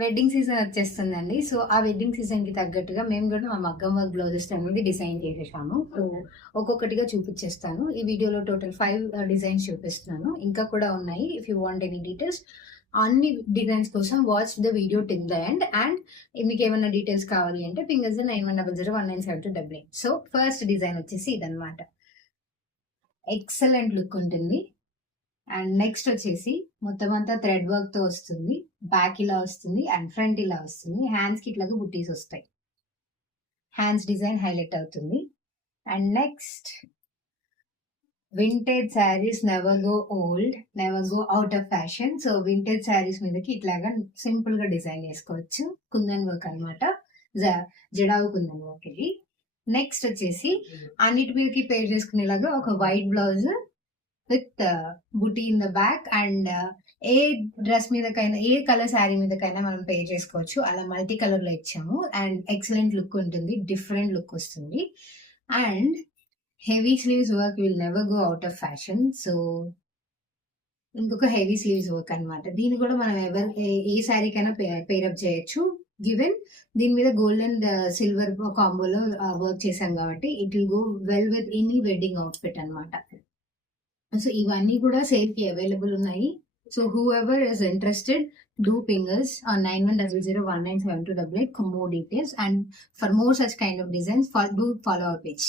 Wedding season వచ్చేస్తుందండి. So, ఆ wedding సీజన్‌కి తగ్గట్టుగా మేము గూడా మా మగ్గం వర్క్ బ్లౌజెస్ అనేది డిజైన్ చేసేసాము. సో, ఒక్కొక్కటిగా చూపిచ్చేస్తాను. ఈ వీడియోలో టోటల్ 5 డిజైన్స్ చూపిస్తున్నాను. ఇంకా కూడా ఉన్నాయి. If you want any details అన్ని డిజైన్స్ కోసం watch the video till the end. And మీకేమన్నా డీటెయిల్స్ కావాలి అంటే పింగర్స్ 9100197288. సో, ఫస్ట్ డిజైన్ వచ్చేసి ఇదనమాట. ఎక్సలెంట్ లుక్ ఉంటుంది. అండ్ నెక్స్ట్ వచ్చేసి మొత్తం అంతా థ్రెడ్ వర్క్ తో వస్తుంది. బ్యాక్ ఇలా వస్తుంది అండ్ ఫ్రంట్ ఇలా వస్తుంది. హ్యాండ్స్ కి ఇట్లాగా బుట్టీస్ వస్తాయి. హ్యాండ్స్ డిజైన్ హైలైట్ అవుతుంది. And next vintage saris never go old, never go out of fashion. So vintage saris మీదకి ఇట్లాగా సింపుల్ గా డిజైన్ చేసుకోవచ్చు. కుందన్ వర్క్ అనమాట. జడావు కుందన్ వర్క్ ఇది. నెక్స్ట్ వచ్చేసి అన్నిటి మీదకి పేర్ చేసుకునేలాగా ఒక వైట్ బ్లౌజ్ విత్ బుటీ ఇన్ ద బ్యాక్. అండ్ ఏ డ్రెస్ మీదకైనా, ఏ కలర్ శారీ మీదకైనా మనం పే చేసుకోవచ్చు. అలా మల్టీ కలర్ లో ఇచ్చాము. అండ్ ఎక్సలెంట్ లుక్ ఉంటుంది, డిఫరెంట్ లుక్ వస్తుంది. And heavy sleeves work will never go out of fashion. So ఇంకొక హెవీ స్లీవ్స్ వర్క్ అనమాట. దీన్ని కూడా మనం ఏ శారీకైనా పేరప్ చేయొచ్చు. గివెన్ దీని మీద గోల్డ్ అండ్ సిల్వర్ కాంబోలో వర్క్ చేశాం కాబట్టి it will go well with any wedding outfit అనమాట. సో ఇవన్నీ కూడా సేల్ కి అవైలబుల్ ఉన్నాయి. So who ever is interested, do ping us on 9100197288 for more details and for more such kind of designs. Do follow our page.